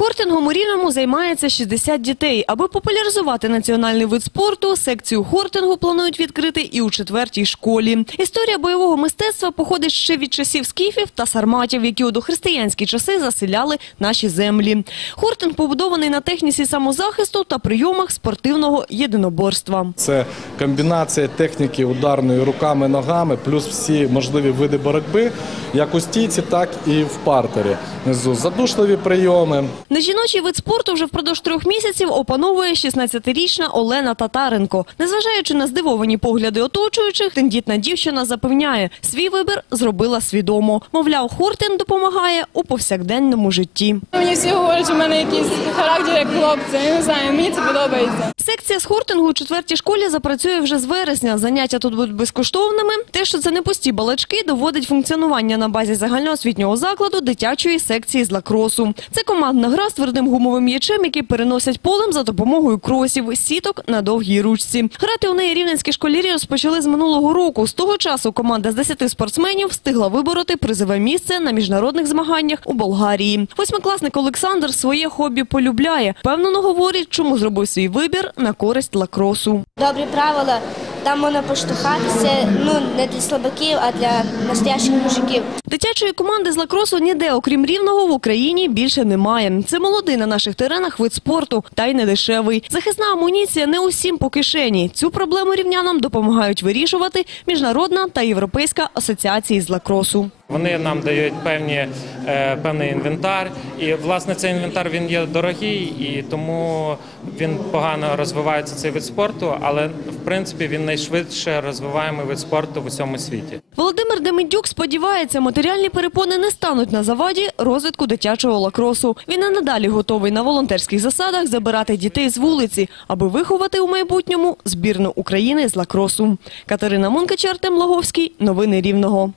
Хортингом у Рівному займається 60 дітей. Аби популяризувати національний вид спорту, секцію хортингу планують відкрити і у четвертій школі. Історія бойового мистецтва походить ще від часів скіфів та сарматів, які у дохристиянські часи заселяли наші землі. Хортинг побудований на техніці самозахисту та прийомах спортивного єдиноборства. Це комбінація техніки ударної руками, ногами, плюс всі можливі види боротьби, як у стійці, так і в партері. Задушливі прийоми. Нежіночий вид спорту вже впродовж трьох місяців опановує 16-річна Олена Татаренко. Незважаючи на здивовані погляди оточуючих, тендітна дівчина запевняє, свій вибір зробила свідомо. Мовляв, Хортин допомагає у повсякденному житті. Мені всі говорять, в мене якийсь характер як хлопця. Я не знаю, мені це подобається. Секція з хортингу у четвертій школі запрацює вже з вересня. Заняття тут будуть безкоштовними. Те, що це не пусті балачки, доводить функціонування на базі загальноосвітнього закладу дитячої секції з лакросу. Це командна гра з твердим гумовим м'ячем, який переносять полем за допомогою кросів, сіток на довгій ручці. Грати у неї рівненські школярі розпочали з минулого року. З того часу команда з 10 спортсменів встигла вибороти призове місце на міжнародних змаганнях у Болгарії. Восьмикласник Олександр своє хобі полюбляє. Впевнено говорить, чому зробив свій вибір на користь лакросу. Добрі правила, там можна поштовхатися, ну не для слабаків, а для настоящих мужиків. Дитячої команди з лакросу ніде, окрім рівного, в Україні більше немає. Це молодий на наших теренах вид спорту, та й не дешевий. Захисна амуніція не усім по кишені. Цю проблему рівнянам допомагають вирішувати міжнародна та європейська асоціації з лакросу. Вони нам дають певні, е, певний інвентар, і власне цей інвентар він є дорогий, і тому він погано розвивається цей вид спорту, але в принципі він найшвидше розвиваємий вид спорту в усьому світі. Володимир Демидюк сподівається, матеріальні перепони не стануть на заваді розвитку дитячого лакросу. Він і надалі готовий на волонтерських засадах забирати дітей з вулиці, аби виховати у майбутньому збірну України з лакросу. Катерина Мункачер, Артем Лаговський. Новини Рівного.